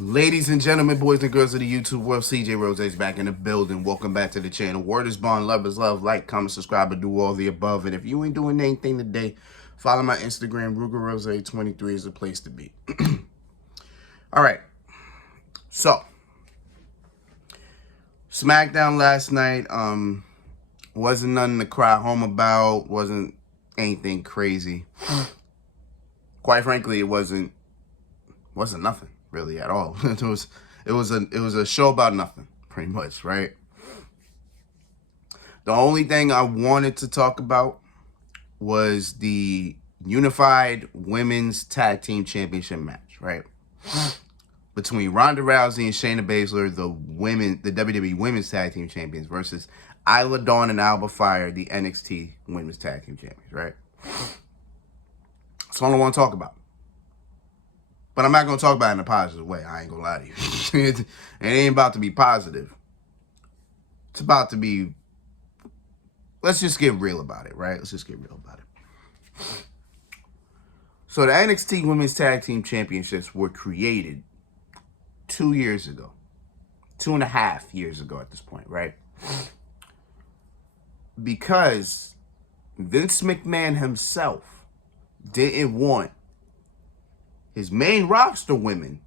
Ladies and gentlemen, boys and girls of the YouTube world, CJ Rose is back in the building. Welcome back to the channel. Word is bond, love is love. Like, comment, subscribe, and do all the above. And if you ain't doing anything today, follow my Instagram. RugerRose23 is the place to be. All right. So, SmackDown last night wasn't nothing to cry home about. Wasn't anything crazy. Quite frankly, it wasn't nothing really at all. It was a show about nothing, pretty much, right? The only thing I wanted to talk about was the Unified Women's Tag Team Championship match, right? Between Ronda Rousey and Shayna Baszler, the WWE Women's Tag Team Champions, versus Isla Dawn and Alba Fire, the NXT Women's Tag Team Champions, right? That's all I want to talk about. But I'm not going to talk about it in a positive way. I ain't going to lie to you. It ain't about to be positive. It's about to be... Let's just get real about it, right? Let's just get real about it. So the NXT Women's Tag Team Championships were created 2 years ago. 2.5 years ago at this point, right? Because Vince McMahon himself didn't want his main roster women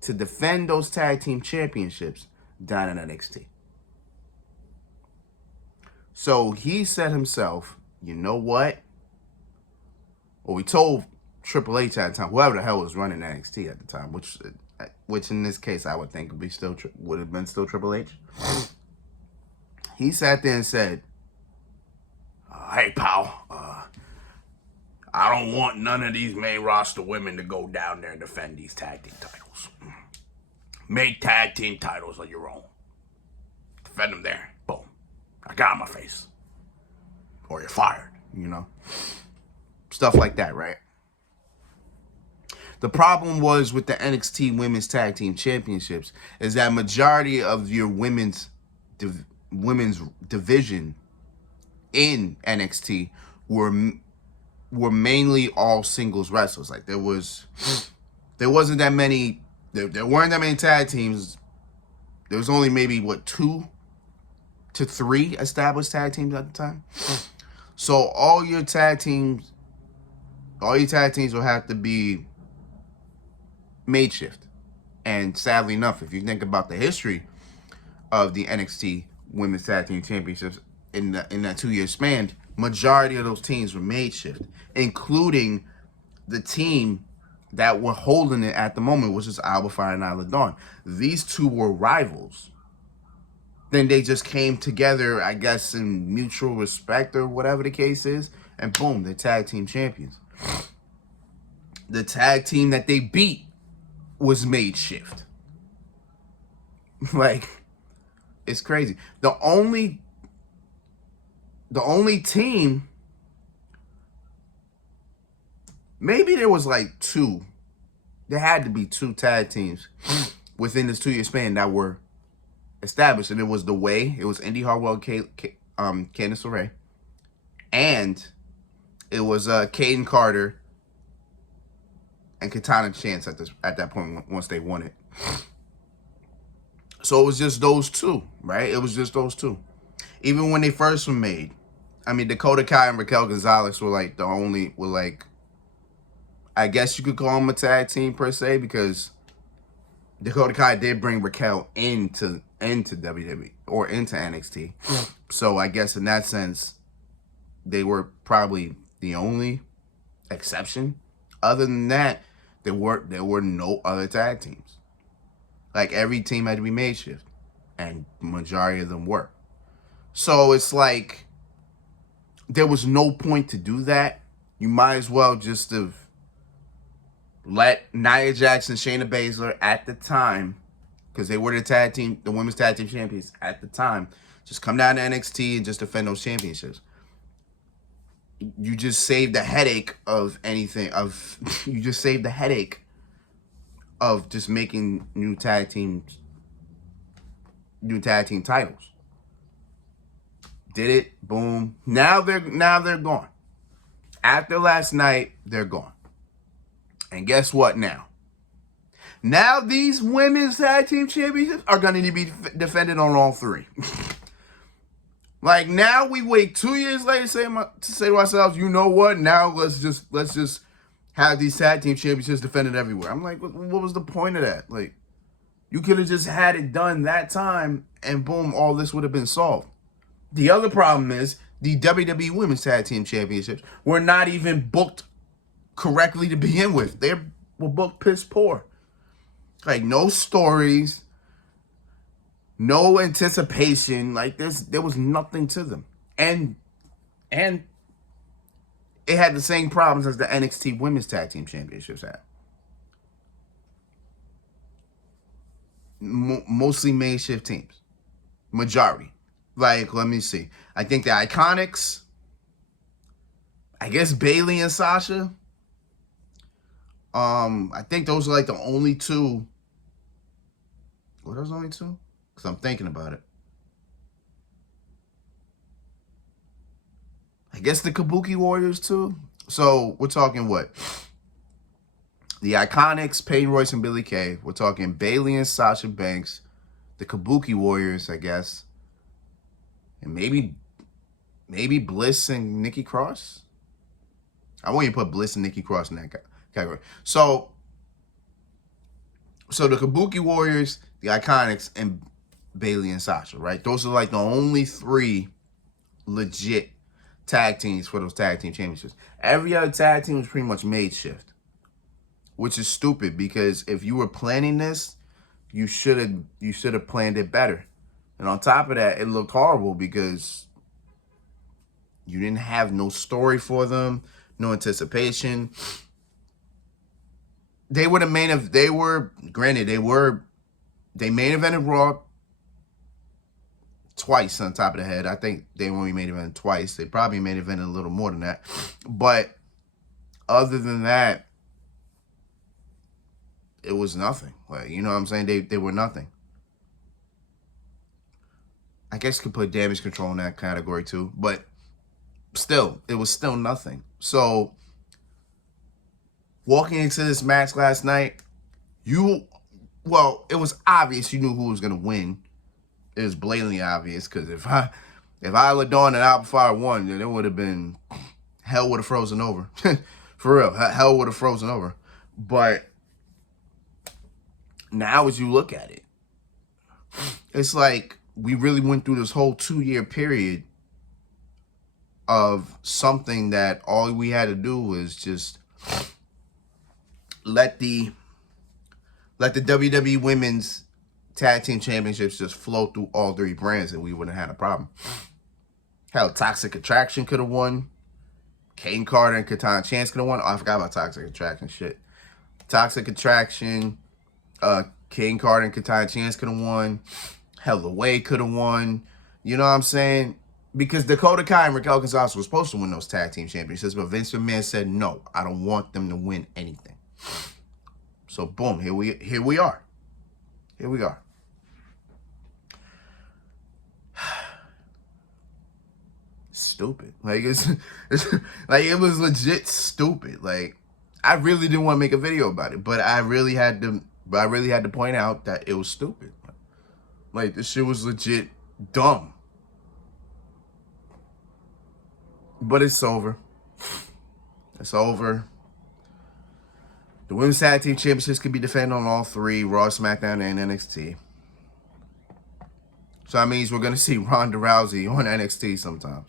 to defend those tag team championships down in NXT. So he said himself, you know what? Well, we told Triple H at the time, whoever the hell was running NXT at the time, which in this case I would think would have been still Triple H. He sat there and said, hey, pal, I don't want none of these main roster women to go down there and defend these tag team titles. Make tag team titles on your own. Defend them there. Boom. I got my face. Or you're fired, you know. Stuff like that, right? The problem was with the NXT Women's Tag Team Championships is that majority of your women's division in NXT were mainly all singles wrestlers. Like there wasn't that many. There weren't that many tag teams. There was only maybe 2 to 3 established tag teams at the time. So all your tag teams will have to be makeshift. And sadly enough, if you think about the history of the NXT Women's Tag Team Championships in that 2-year span, majority of those teams were makeshift, including the team that were holding it at the moment, which is Alba Fire and Isla Dawn. These two were rivals. Then they just came together, I guess, in mutual respect or whatever the case is, and boom, they're tag team champions. The tag team that they beat was makeshift. Like, it's crazy. The only team, maybe there was like 2. There had to be 2 tag teams within this 2-year span that were established, and it was The Way. It was Indy Hartwell, Candice LeRae, and it was Caden Carter and Katana Chance at that point once they won it. So it was just those 2, right? It was just those 2. Even when they first were made, I mean, Dakota Kai and Raquel Gonzalez were like I guess you could call them a tag team per se, because Dakota Kai did bring Raquel into WWE or into NXT. So I guess in that sense, they were probably the only exception. Other than that, there were no other tag teams. Like, every team had to be makeshift, and majority of them were. So it's like, there was no point to do that. You might as well just have let Nia Jax and Shayna Baszler at the time, because they were the women's tag team champions at the time, just come down to NXT and just defend those championships. You just saved the headache of you just saved the headache of just making new tag team titles. Did it, boom. Now they're gone. After last night, they're gone. And guess what now? Now these women's tag team championships are going to be defended on all three. Like, now we wait 2 years later to say to ourselves, you know what? Now let's just have these tag team championships defended everywhere. I'm like, what was the point of that? Like, you could have just had it done that time, and boom, all this would have been solved. The other problem is the WWE Women's Tag Team Championships were not even booked correctly to begin with. They were booked piss poor. Like, no stories, no anticipation. Like, there was nothing to them. And it had the same problems as the NXT Women's Tag Team Championships had. Mostly makeshift teams. Majority. Like, let me see. I think the Iconics, I guess Bayley and Sasha. I think those are like the only two. What are those only two? Because I'm thinking about it. I guess the Kabuki Warriors too. So we're talking what? The Iconics, Peyton Royce and Billie Kay. We're talking Bayley and Sasha Banks. The Kabuki Warriors, I guess. And maybe Bliss and Nikki Cross. I want you to put Bliss and Nikki Cross in that category. So the Kabuki Warriors, the Iconics, and Bayley and Sasha, right? Those are like the only three legit tag teams for those tag team championships. Every other tag team was pretty much makeshift, which is stupid because if you were planning this, you should have planned it better. And on top of that, it looked horrible because you didn't have no story for them, no anticipation. They were the main of. They main evented Raw twice on top of the head. I think they only main evented twice. They probably main evented a little more than that. But other than that, it was nothing. Like, you know what I'm saying? They were nothing. I guess you could put Damage Control in that category too. But still, it was still nothing. So walking into this match last night, it was obvious you knew who was going to win. It was blatantly obvious because if I had gone and Alpha Fire won, then it would have been, hell would have frozen over. For real, hell would have frozen over. But now as you look at it, it's like we really went through this whole 2-year period of something that all we had to do was just let the WWE Women's Tag Team Championships just flow through all three brands and we wouldn't have had a problem. Hell, Toxic Attraction could have won. Kane Carter and Katana Chance could have won. Oh, I forgot about Toxic Attraction. Shit. Toxic Attraction, Kane Carter and Katana Chance could have won. Hell, The Way could have won. You know what I'm saying? Because Dakota Kai and Raquel Gonzalez were supposed to win those tag team championships, but Vince McMahon said, no, I don't want them to win anything. So, boom, here we are. Here we are. Stupid. Like, it's like, it was legit stupid. Like, I really didn't want to make a video about it, but I really had to point out that it was stupid. Like, this shit was legit dumb. But it's over. It's over. The Women's Tag Team Championships can be defended on all three, Raw, SmackDown, and NXT. So that means we're going to see Ronda Rousey on NXT sometimes.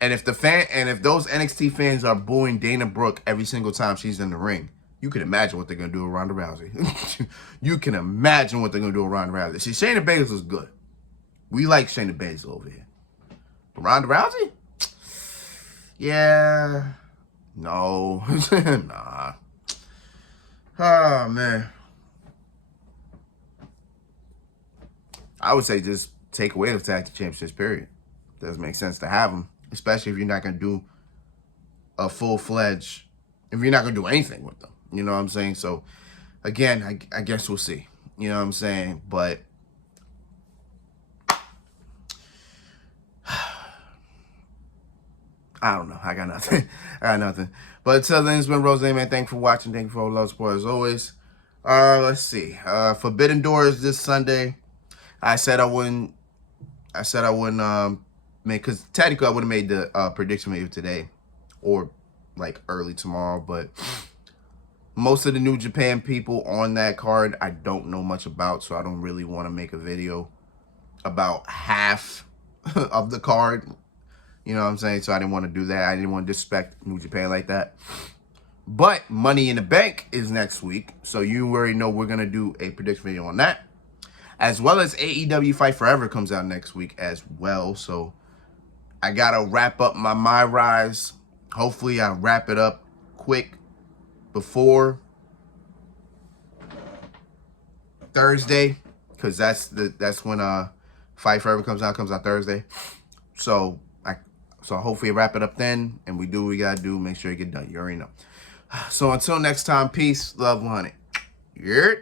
And if those NXT fans are booing Dana Brooke every single time she's in the ring, you can imagine what they're going to do with Ronda Rousey. You can imagine what they're going to do with Ronda Rousey. See, Shayna Baszler is good. We like Shayna Baszler over here. But Ronda Rousey? Yeah. No. Nah. Oh, man. I would say just take away the tag team championships, period. Doesn't make sense to have them, especially if you're not going to do a full-fledged, if you're not going to do anything with them. You know what I'm saying? So, again, I guess we'll see. You know what I'm saying? But I don't know. I got nothing. I got nothing. But until then, it's been Rousey, man. Thank you for watching. Thank you for all the love, support as always. Let's see. Forbidden Doors this Sunday. I said I wouldn't. Make, because technically I would have made the prediction maybe today, or like early tomorrow. But most of the New Japan people on that card I don't know much about, so I don't really want to make a video about half of the card. You know what I'm saying? So I didn't want to do that. I didn't want to disrespect New Japan like that. But Money in the Bank is next week, so you already know we're going to do a prediction video on that. As well as AEW Fight Forever comes out next week as well. So I got to wrap up my Rise. Hopefully I wrap it up quick before Thursday, because that's when Fight Forever comes out Thursday. So hopefully wrap it up then, and we do what we gotta do. Make sure you get done. You already know. So until next time, peace, love, honey. Yeah.